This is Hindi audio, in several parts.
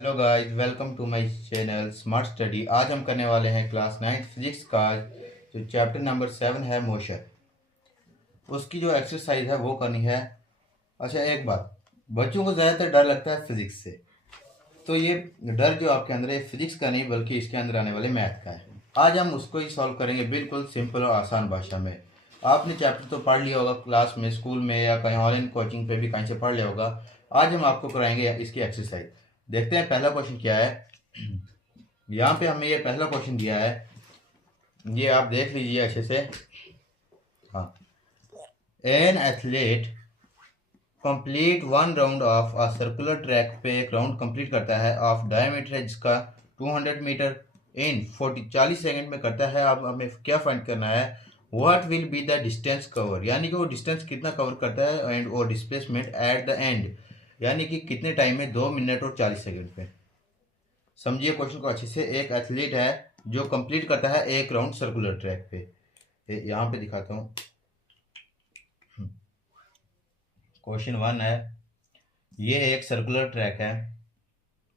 Hello guys, welcome to my channel smart study. आज हम करने वाले हैं क्लास 9 फिजिक्स का जो चैप्टर नंबर 7 है मोशन। उसकी जो एक्सरसाइज है वो करनी है। अच्छा, एक बात, बच्चों को ज़्यादातर डर लगता है फिजिक्स से। तो ये डर जो आपके अंदर है फिजिक्स का नहीं बल्कि इसके अंदर आने वाले मैथ का है। आज हम उसको ही सॉल्व करेंगे बिल्कुल सिंपल और आसान भाषा में। आपने चैप्टर तो पढ़ लिया होगा क्लास में, स्कूल में या कहीं ऑनलाइन कोचिंग पे भी कहीं से पढ़ लिया होगा। आज हम आपको कराएंगे इसकी एक्सरसाइज। देखते हैं पहला क्वेश्चन क्या है। यहाँ पे हमें ये पहला क्वेश्चन दिया है, ये आप देख लीजिए अच्छे से। हाँ, an athlete complete one round of a circular track पे एक राउंड कंप्लीट करता है ऑफ डायमीटर है जिसका 200 मीटर इन 40 सेकंड में करता है। अब हमें क्या फाइंड करना है, what will be the distance cover, यानी कि वो डिस्टेंस कितना कवर करता है एंड और डिस्प्लेसमेंट एट द एंड, यानी कि कितने टाइम में, 2 मिनट और 40 सेकंड पे। समझिए क्वेश्चन को अच्छे से। एक एथलीट है जो कंप्लीट करता है एक राउंड सर्कुलर ट्रैक पे। यहाँ पे दिखाता हूँ। क्वेश्चन 1 है, ये एक सर्कुलर ट्रैक है।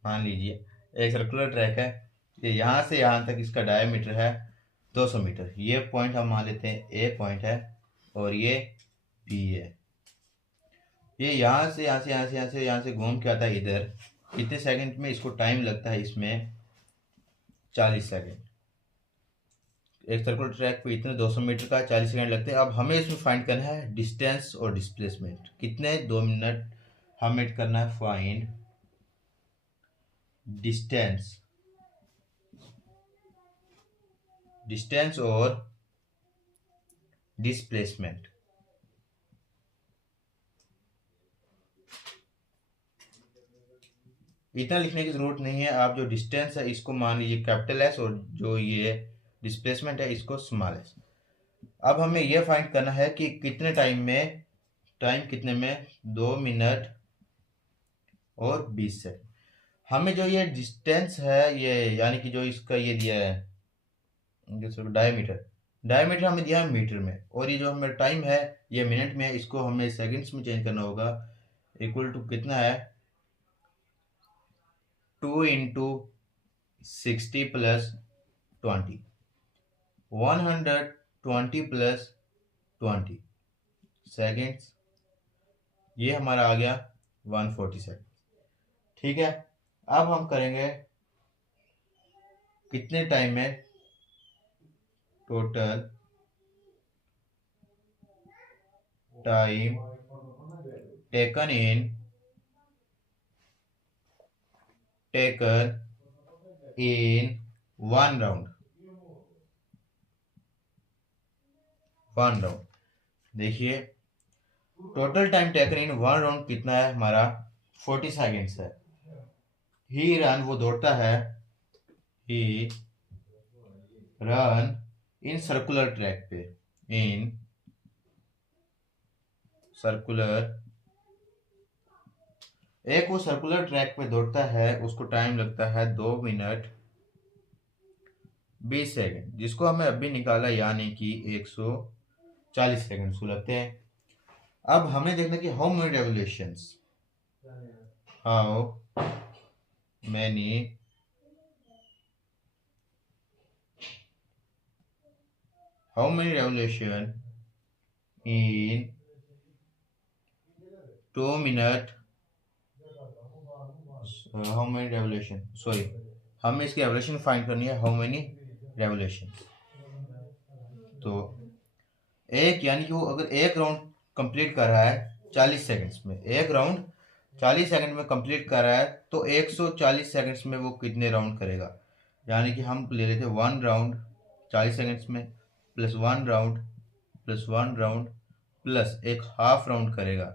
मान लीजिए एक सर्कुलर ट्रैक है, ये यहाँ से यहाँ तक इसका डायमीटर है 200 मीटर। ये पॉइंट हम मान लेते हैं ए पॉइंट है और ये बी है। ये यहाँ से घूम के आता है इधर। कितने सेकंड में इसको टाइम लगता है, इसमें 40 सेकंड। एक सर्कुलर ट्रैक पे इतने 200 मीटर का 40 सेकंड लगते हैं। अब हमें इसमें फाइंड करना है डिस्टेंस और डिस्प्लेसमेंट, कितने 2 मिनट हमें करना है। फाइंड डिस्टेंस, डिस्टेंस और डिस्प्लेसमेंट। इतना लिखने की जरूरत नहीं है। आप जो डिस्टेंस है इसको मान लीजिए कैपिटल एस और जो ये डिस्प्लेसमेंट है इसको स्मॉल एस। अब हमें यह फाइंड करना है कि कितने टाइम में, टाइम कितने में, 2 मिनट और 20 सेकंड। हमें जो ये डिस्टेंस है, ये यानी कि जो इसका ये दिया है जो डायमीटर, डायमीटर हमें दिया है मीटर में, और ये जो हमें टाइम है ये मिनट में है। इसको हमें सेकंड्स में चेंज करना होगा। इक्वल टू कितना है, 2 इंटू 60 प्लस 20, 120 प्लस 20 सेकेंड्स। ये हमारा आ गया 140 सेकेंड। ठीक है, अब हम करेंगे कितने टाइम में total time taken in one round. देखिए total time taken in one round कितना है हमारा, 40 सेकेंड्स है। ही रन, वो दौड़ता है, ही रन इन सर्कुलर ट्रैक पे, इन सर्कुलर, एक वो सर्कुलर ट्रैक पे दौड़ता है, उसको टाइम लगता है 2 मिनट 20 सेकंड, जिसको हमें अभी निकाला यानी कि 140 सेकंड उसको लगते हैं। अब हमें देखना कि how many revolutions, how many revolution in 2 minute, how many revolution, sorry, हमें इसकी रेवोल्यूशन फाइंड करनी है, हाउ मेनी रेवोल्यूशन। तो एक, यानी कि वो अगर एक राउंड कंप्लीट कर रहा है 40 सेकंड्स में, एक राउंड 40 सेकंड में कंप्लीट कर रहा है, तो 140 सेकंड्स में वो कितने राउंड करेगा। यानी कि हम ले लेते हैं 1 राउंड 40 सेकंड्स में, plus 1 round, plus 1 round, plus एक हाफ राउंड करेगा।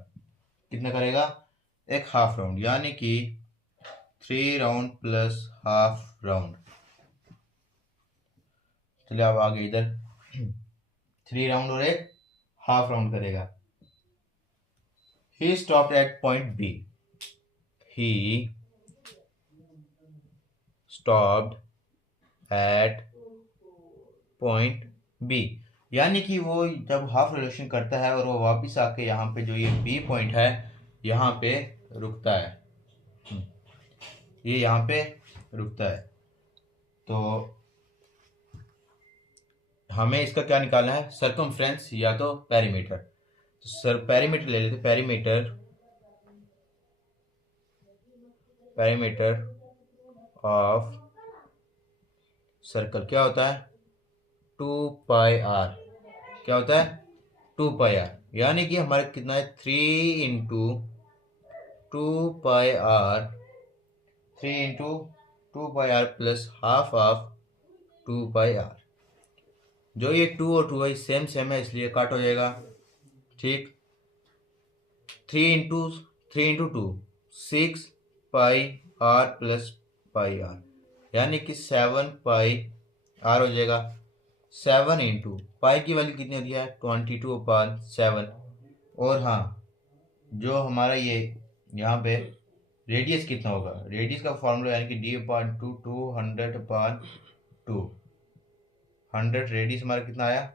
कितना करेगा, एक हाफ राउंड, यानी कि 3 राउंड प्लस हाफ राउंड। चलिए अब आगे इधर 3 राउंड और एक हाफ राउंड करेगा। He stopped at point B. He stopped at point B. यानी कि वो जब हाफ रिलेशन करता है और वो वापस आके यहाँ पे जो ये B पॉइंट है यहाँ पे रुकता है। ये यहाँ पे रुकता है। तो हमें इसका क्या निकालना है, सरकमफ्रेंस या तो पेरीमीटर। तो सर पेरीमीटर ले लेते, पेरीमीटर ऑफ सर्कल क्या होता है, 2πr। क्या होता है, 2πr। यानी कि हमारे कितना है, 3 × 2πr, 3 × 2πr plus half of 2πr। जो ये 2 और 2 है सेम सेम है, इसलिए काट हो जाएगा। ठीक, 3 × 2 6πr प्लस πr, यानी कि 7πr हो जाएगा। 7 इंटू पाई की वैल्यू कितनी होती है, 22/7। और हाँ, जो हमारा ये यहाँ पे रेडियस कितना होगा, रेडियस का फॉर्मूला यानी कि d/2 200/2। 100 रेडियस हमारा कितना आया,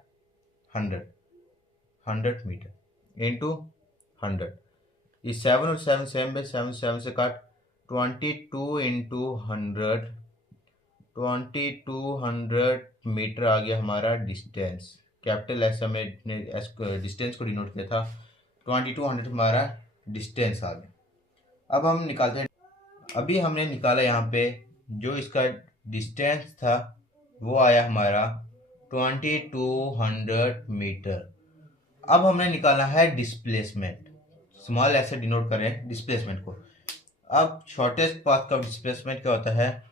100 मीटर इंटू 100। ये 7 और 7 सेम है, 7 7 से काट, 22 इंटू 100, 2200 मीटर आ गया हमारा डिस्टेंस। कैपिटल एस हमें डिस्टेंस को डिनोट किया था, 2200 हमारा डिस्टेंस आ गया। अब हम निकालते हैं, अभी हमने निकाला यहाँ पे जो इसका डिस्टेंस था वो आया हमारा 2200 मीटर। अब हमने निकाला है डिस्प्लेसमेंट, स्मॉल एस से डिनोट करें डिस्प्लेसमेंट को। अब शॉर्टेस्ट पाथ का डिस्प्लेसमेंट क्या होता है,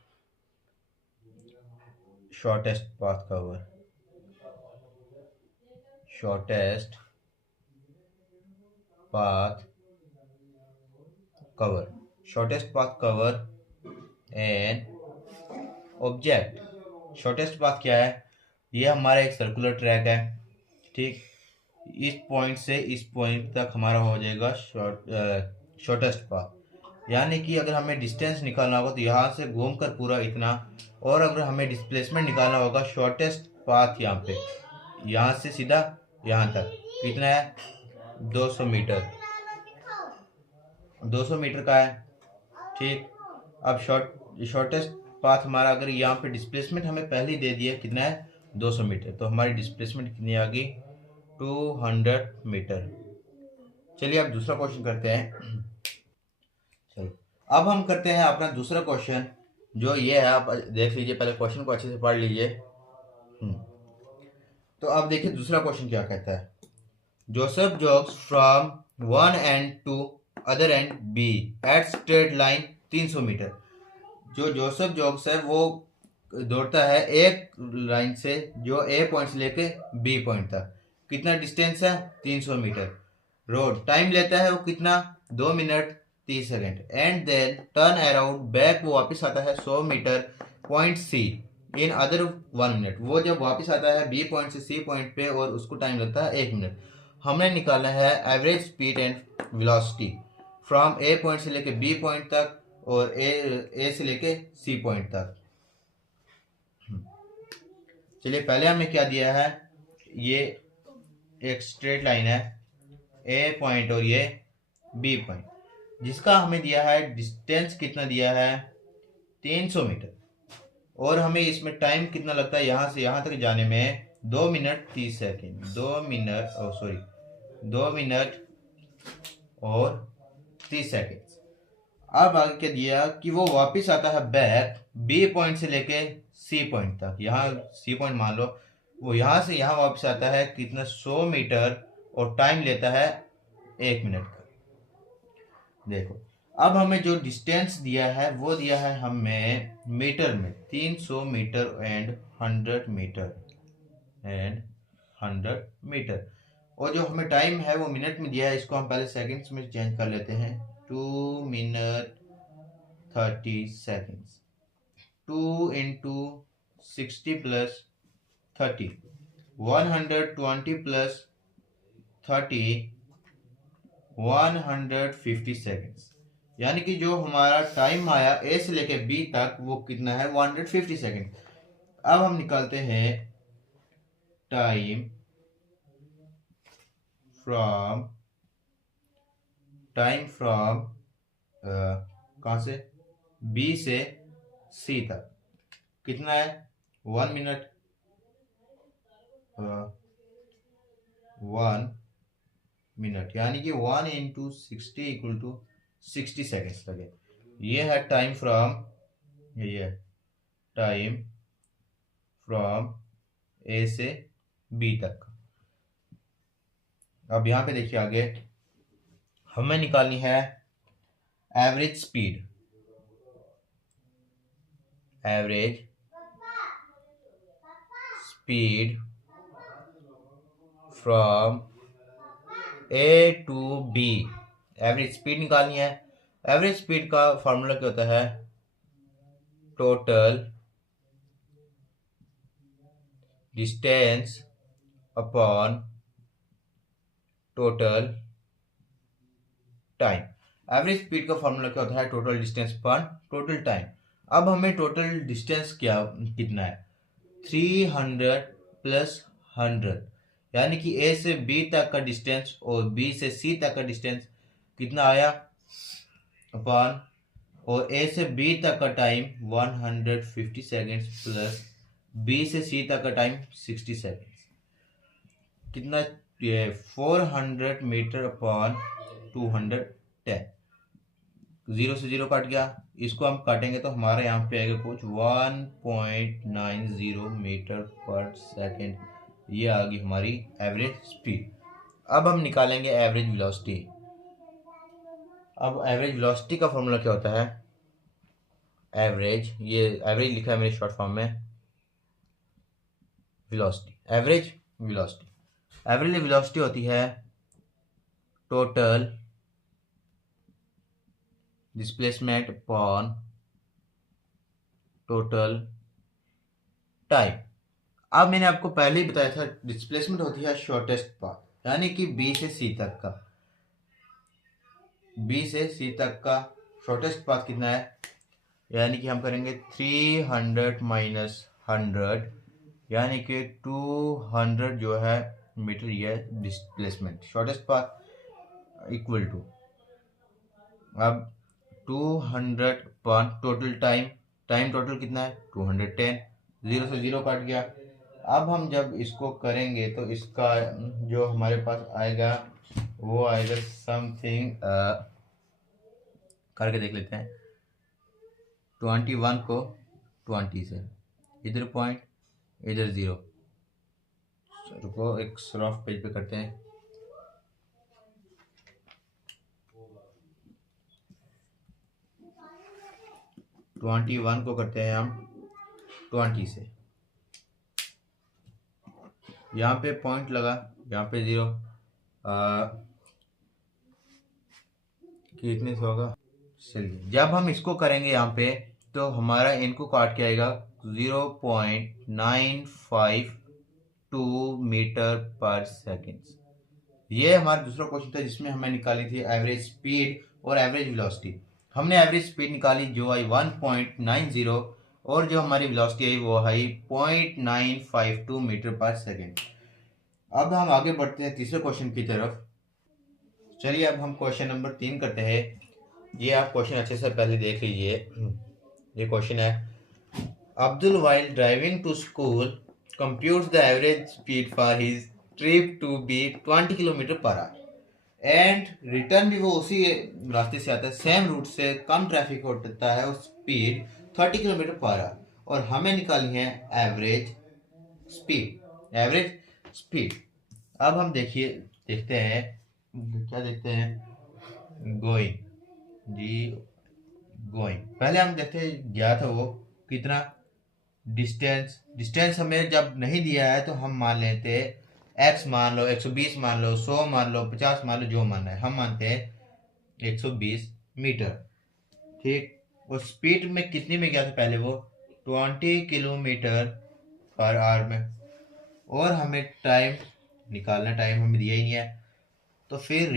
shortest path cover, shortest path cover, shortest path cover an object. Shortest path क्या है, ये हमारा एक सर्कुलर ट्रैक है। ठीक, इस पॉइंट से इस पॉइंट तक हमारा हो जाएगा शॉर्टेस्ट पाथ। यानी कि अगर हमें डिस्टेंस निकालना होगा तो यहाँ से घूम कर पूरा इतना, और अगर हमें डिस्प्लेसमेंट निकालना होगा शॉर्टेस्ट पाथ यहाँ पे, यहाँ से सीधा यहाँ तक कितना है, 200 मीटर, 200 मीटर का है। ठीक, अब शॉर्टेस्ट पाथ हमारा, अगर यहाँ पे डिस्प्लेसमेंट हमें पहले दे दिया कितना है, 200 मीटर, तो हमारी डिस्प्लेसमेंट कितनी आ गई, 200 मीटर। चलिए अब दूसरा क्वेश्चन करते हैं। चलो अब हम करते हैं अपना दूसरा क्वेश्चन, जो ये है, आप देख लीजिए, पहले क्वेश्चन को अच्छे से पढ़ लीजिए। तो अब देखिए दूसरा क्वेश्चन क्या कहता है, Joseph jogs from one end to other end B at straight line 300 metre. जो जोसेफ जॉग्स है वो दौड़ता है एक लाइन से, जो ए पॉइंट से लेके बी पॉइंट तक, कितना डिस्टेंस है, 300 मीटर। रोड टाइम लेता है वो कितना, 2 minute 30 second. And then turn around back, वो वापस आता है 100 metre point C in other 1 minute. वो जब वापस आता है बी पॉइंट से सी पॉइंट पे और उसको टाइम लगता है 1 मिनट। हमने निकालना है average speed and velocity from A point से लेके बी पॉइंट तक और ए से लेके सी पॉइंट तक। चलिए पहले हमने क्या दिया है, ये एक स्ट्रेट लाइन है, ए पॉइंट और ये बी पॉइंट, जिसका हमें दिया है डिस्टेंस कितना दिया है, 300 मीटर। और हमें इसमें टाइम कितना लगता है यहाँ से यहाँ तक जाने में, 2 मिनट 30 सेकेंड, 2 मिनट और 30 सेकेंड। अब आगे क्या दिया कि वो वापस आता है बैक बी पॉइंट से लेके सी पॉइंट तक, यहाँ सी पॉइंट मान लो, वो यहाँ से यहाँ वापस आता है कितना, 100 मीटर और टाइम लेता है 1 मिनट का। देखो अब हमें जो डिस्टेंस दिया है वो दिया है हमें मीटर में, 300 मीटर एंड 100 मीटर। और जो हमें टाइम है वो मिनट में दिया है, इसको हम पहले सेकंड्स में चेंज कर लेते हैं, 2 minute 30 seconds. 2 into 60 plus 30, 120 plus 30, 150 seconds. यानी कि जो हमारा टाइम आया ए से लेके बी तक वो कितना है, 150 सेकेंड। अब हम निकालते हैं टाइम फ्रॉम कहाँ से, बी से सी तक कितना है 1 मिनट, 1 मिनट यानी कि 1 इंटू 60 इक्वल टू 60 सेकेंड्स लगे। ये है टाइम फ्रॉम, ये टाइम फ्रॉम ए से बी तक। अब यहाँ पे देखिए आगे हमें निकालनी है average speed, average speed from A to B. Average speed निकालनी है। एवरेज स्पीड का फॉर्मूला क्या होता है, total distance upon total time. Average speed का फॉर्मूला क्या होता है, total distance upon total time. अब हमें टोटल डिस्टेंस कितना है 300 प्लस 100 यानी कि ए से बी तक का डिस्टेंस और बी से सी तक का डिस्टेंस कितना आया अपॉन, और ए से बी तक का टाइम 150 सेकेंड्स प्लस बी से सी तक का टाइम 60 सेकेंड्स कितना, ये 400 मीटर अपॉन 210। 0 से 0 कट गया, इसको हम काटेंगे तो हमारे यहाँ पे आएगा कुछ 1.90 मीटर पर सेकेंड। ये आ गई हमारी एवरेज स्पीड। अब हम निकालेंगे एवरेज वेलोसिटी। अब एवरेज वेलोसिटी का फॉर्मूला क्या होता है, एवरेज, ये एवरेज लिखा है मेरे शॉर्ट फॉर्म में, velocity, average velocity. Average velocity होती है total displacement upon total time. अब मैंने आपको पहले ही बताया था डिस्प्लेसमेंट होती है शॉर्टेस्ट पाथ यानी कि बी से सी तक का, बी से सी तक का शॉर्टेस्ट पाथ कितना है, यानी कि हम करेंगे 300 माइनस 100 यानी कि 200 जो है मीटर, ये displacement shortest path equal to, अब 200 upon total time, time total कितना है 210। 0 से 0 कट गया। अब हम जब इसको करेंगे तो इसका जो हमारे पास आएगा वो आएगा समथिंग, करके देख लेते हैं। 21 को 20 से, इधर पॉइंट इधर 0, रुको एक रफ पेज पे करते हैं। 21 को करते हैं हम 20 से, यहाँ पे पॉइंट लगा, यहाँ पे 0, कितने से होगा, चलिए जब हम इसको करेंगे यहाँ पे तो हमारा इनको काट के आएगा 0.952 मीटर पर सेकेंड। ये हमारा दूसरा क्वेश्चन था जिसमें हमें निकाली थी एवरेज स्पीड और एवरेज वेलोसिटी। हमने एवरेज स्पीड निकाली जो आई 1.90 और जो हमारी वेलोसिटी आई वो आई 0.952 मीटर पर सेकेंड। अब हम आगे बढ़ते हैं तीसरे क्वेश्चन की तरफ। चलिए अब हम क्वेश्चन नंबर 3 करते हैं। ये आप क्वेश्चन अच्छे से पहले देख लीजिए। ये क्वेश्चन है, Abdul while driving to school computes the average speed for his trip to be 20 kilometre per hour and return भी वो उसी रास्ते से आता है, सेम रूट से, कम ट्रैफिक होता है और स्पीड 30 किलोमीटर पर आवर, और हमें निकालनी है एवरेज स्पीड, एवरेज स्पीड। अब हम देखते हैं क्या देखते हैं, गोइंग जी, गोइंग। पहले हम देखते हैं गया था वो कितना, डिस्टेंस हमें जब नहीं दिया है तो हम मान लेते हैं x मान लो, 120 मान लो, 100 मान लो, 50 मान लो, जो मानना है। हम मानते हैं 120 मीटर, ठीक। और स्पीड में कितनी में गया था पहले वो 20 किलोमीटर पर आवर में, और हमें टाइम निकालना, टाइम हमें दिया ही नहीं है। तो फिर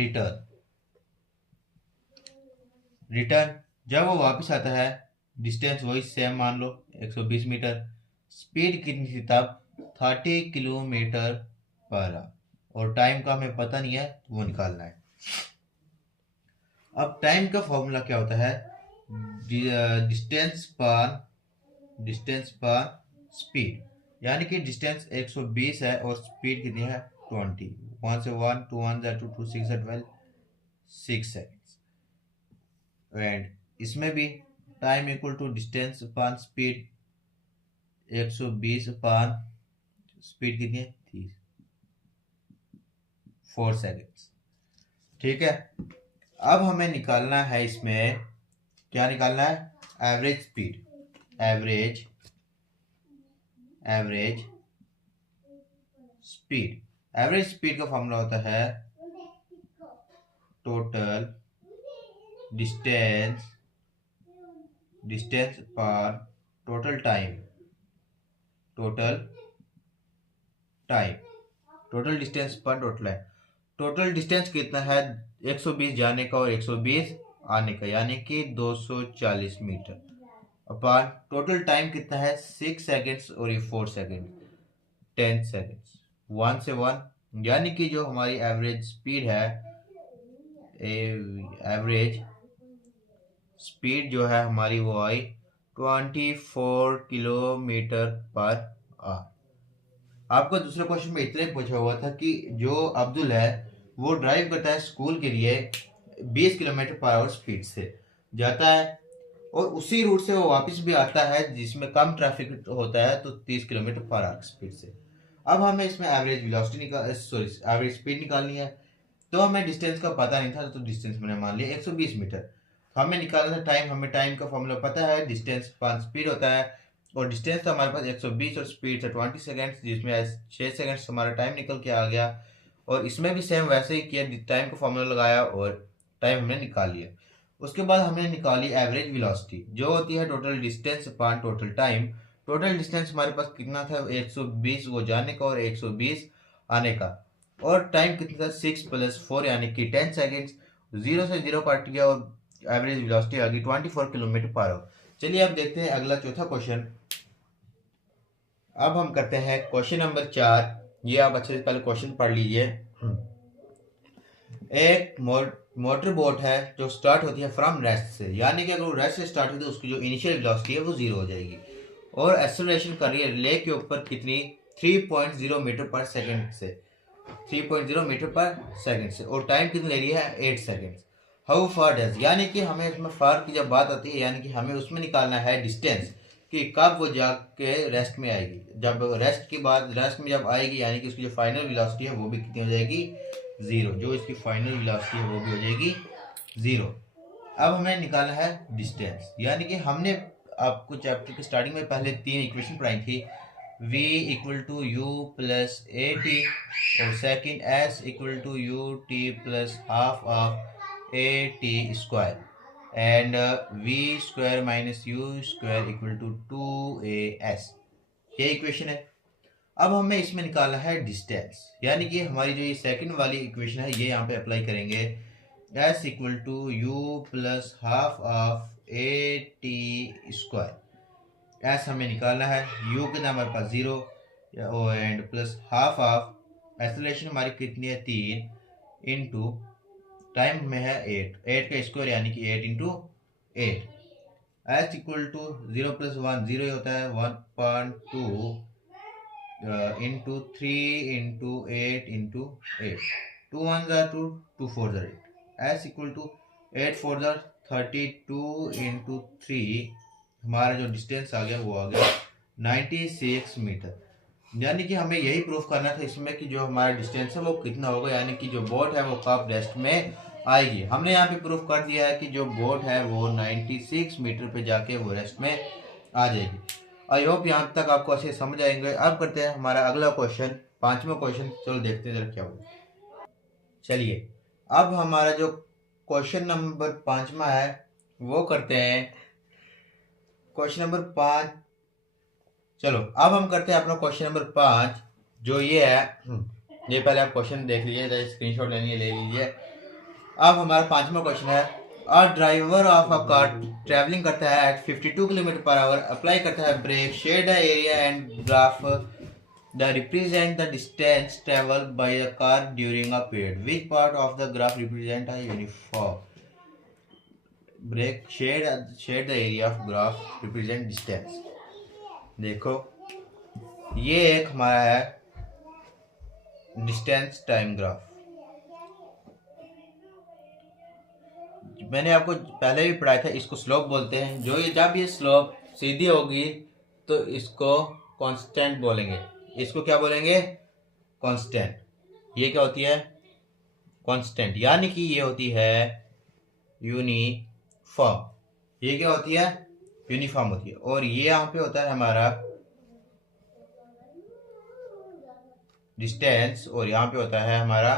रिटर्न जब वो वापस आता है डिस्टेंस वही सेम मान लो 120 मीटर, स्पीड कितनी थी तब 30 किलोमीटर पर आवर, और टाइम का हमें पता नहीं है तो वो निकालना है। अब टाइम का फॉर्मूला क्या होता है, डिस्टेंस पर स्पीड, यानी कि डिस्टेंस 120 है और स्पीड कितनी है 20। 1 से 1, 2 1 2 2 6 12 6 सेकेंड्स। एंड इसमें भी time equal to distance upon speed, 120 upon speed कितनी है 30, 4 सेकेंड्स। ठीक है, अब हमें निकालना है इसमें, क्या निकालना है, average speed. Average speed, average speed का फॉर्मूला होता है टोटल डिस्टेंस पर टोटल टाइम, टोटल डिस्टेंस पर टोटल है। टोटल डिस्टेंस कितना है 120 जाने का और 120 आने का, यानी कि 240 मीटर, अपान टोटल टाइम कितना है 6 सेकेंड्स और ये 4 सेकेंड, 10 सेकेंड्स। 1 से 1, यानी कि जो हमारी एवरेज स्पीड है, एवरेज स्पीड जो है हमारी वो आई 24 किलोमीटर पर आवर। आपको दूसरे क्वेश्चन में इतना ही पूछा हुआ था कि जो अब्दुल है वो ड्राइव करता है स्कूल के लिए 20 किलोमीटर पर आवर स्पीड से जाता है और उसी रूट से वो वापस भी आता है जिसमें कम ट्रैफिक होता है, तो 30 किलोमीटर पर आवर स्पीड से। अब हमें इसमें एवरेज वेलोसिटी एवरेज स्पीड निकालनी है। तो हमें डिस्टेंस का पता नहीं था, तो डिस्टेंस मैंने मान लिया 120 मीटर। हमें निकालना था टाइम, हमें टाइम का फॉर्मूला पता है, डिस्टेंस पर स्पीड होता है और डिस्टेंस था हमारे पास 120 और स्पीड था 20 सेकेंड्स, जिसमें 6 सेकेंड्स हमारा टाइम निकल के आ गया। और इसमें भी सेम वैसे ही किया, टाइम का फॉर्मूला लगाया और टाइम हमने निकाल लिया। उसके बाद हमने निकाली एवरेज वेलोसिटी, जो होती है टोटल डिस्टेंस अपान टोटल टाइम। टोटल डिस्टेंस हमारे पास कितना था 120 वो जाने का और 120 आने का, और टाइम कितना था 6 + 4 यानी कि 10 सेकेंड्स। 0 से 0 कट गया और एवरेज वेलोसिटी आ गई 24 किलोमीटर पर आवर। चलिए अब देखते हैं अगला चौथा क्वेश्चन। अब हम करते हैं क्वेश्चन नंबर 4। ये आप अच्छे से पहले क्वेश्चन पढ़ लीजिए। एक मोटर बोट है जो स्टार्ट होती है फ्रॉम रेस्ट से, यानी कि अगर वो रेस्ट से स्टार्ट होती है उसकी जो इनिशियल वेलोसिटी है वो 0 हो जाएगी, और एक्सेलरेशन कर रही है लेक के ऊपर कितनी 3.0 मीटर पर सेकंड से, 3.0 मीटर पर सेकंड से, और टाइम कितनी ले रही है 8 सेकंड्स। हाउ फार डज, यानी कि हमें इसमें फार की जब बात आती है, यानी कि हमें उसमें निकालना है डिस्टेंस कि कब वो जाके रेस्ट में आएगी। जब रेस्ट की बात, रेस्ट में जब आएगी यानी कि उसकी जो फाइनल वेलोसिटी है वो भी कितनी हो जाएगी 0, जो इसकी फाइनल वेलोसिटी है वो भी हो जाएगी 0। अब हमें निकालना है डिस्टेंस, यानी कि हमने आपको चैप्टर के स्टार्टिंग में पहले 3 इक्वेशन पढ़ाई थी, v = u + at और second s = ut + half of at² and v² - u² = 2as, ये इक्वेशन है। अब हमें इसमें निकालना है डिस्टेंस, यानी कि हमारी जो ये सेकंड वाली इक्वेशन है ये यहाँ पे अप्लाई करेंगे। s = u + half of at², s हमें निकालना है, u के हमारे पास 0 and plus half of acceleration हमारी कितनी है 3 इंटू टाइम में है 8 का स्क्वायर यानी कि 8 इंटू 8। s = 0 + 1 0 होता है 1.2 into 3 into 8 into 8, 2 1 2 2 4 8, s = 8 4 32 into 3, हमारा जो डिस्टेंस आ गया वो आ गया 96 मीटर। यानी कि हमें यही प्रूफ करना था इसमें कि जो हमारा डिस्टेंस है वो कितना होगा, यानी कि जो बोट है वो कब रेस्ट में आएगी। हमने यहाँ पे प्रूफ कर दिया है कि जो बोट है वो 96 मीटर पे जाके वो रेस्ट में आ जाएगी। आई होप यहाँ तक आपको अच्छे समझ आएंगे। अब करते हैं हमारा अगला क्वेश्चन, 5वां क्वेश्चन। चलो देखते हैं जरा क्या होगा। चलिए अब हमारा जो क्वेश्चन नंबर 5वां है वो करते हैं क्वेश्चन नंबर 5। चलो अब हम करते हैं अपना क्वेश्चन नंबर 5, जो ये है। ये पहले आप क्वेश्चन देख लीजिए, स्क्रीनशॉट लेनी है ले लीजिए। अब हमारा 5वां क्वेश्चन है, a driver of a car travelling करता है at 52 kilometre per hour, apply करता है brake, shade the area and graph the represent the distance travel by the car during a period, which part of the graph represent a uniform. Brake shade the area of graph represent distance. देखो ये एक हमारा है डिस्टेंस टाइम ग्राफ। मैंने आपको पहले भी पढ़ाया था, इसको स्लोप बोलते हैं। जब ये स्लोप सीधी होगी तो इसको कांस्टेंट बोलेंगे। इसको क्या बोलेंगे? कांस्टेंट। ये क्या होती है? कांस्टेंट, यानी कि ये होती है यूनिफॉर्म। ये क्या होती है? यूनिफॉर्म होती है। और ये यहाँ पे होता है हमारा डिस्टेंस, और यहाँ पे होता है हमारा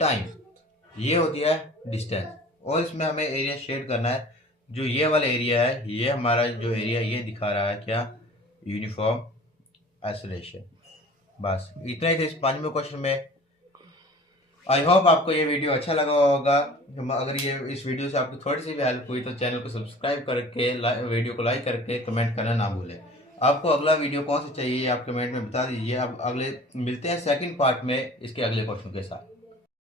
टाइम। ये होती है डिस्टेंस। और इसमें हमें एरिया शेड करना है। जो ये वाला एरिया है, ये हमारा जो एरिया ये दिखा रहा है क्या? Uniform isolation. बस इतना ही था इस 5वें क्वेश्चन में। आई होप आपको ये वीडियो अच्छा लगा होगा। अगर ये इस वीडियो से आपको थोड़ी सी भी हेल्प हुई तो चैनल को सब्सक्राइब करके वीडियो को लाइक करके कमेंट करना ना भूलें। आपको अगला वीडियो कौन सा चाहिए आप कमेंट में बता दीजिए। अब अगले मिलते हैं सेकंड पार्ट में इसके अगले क्वेश्चन के साथ।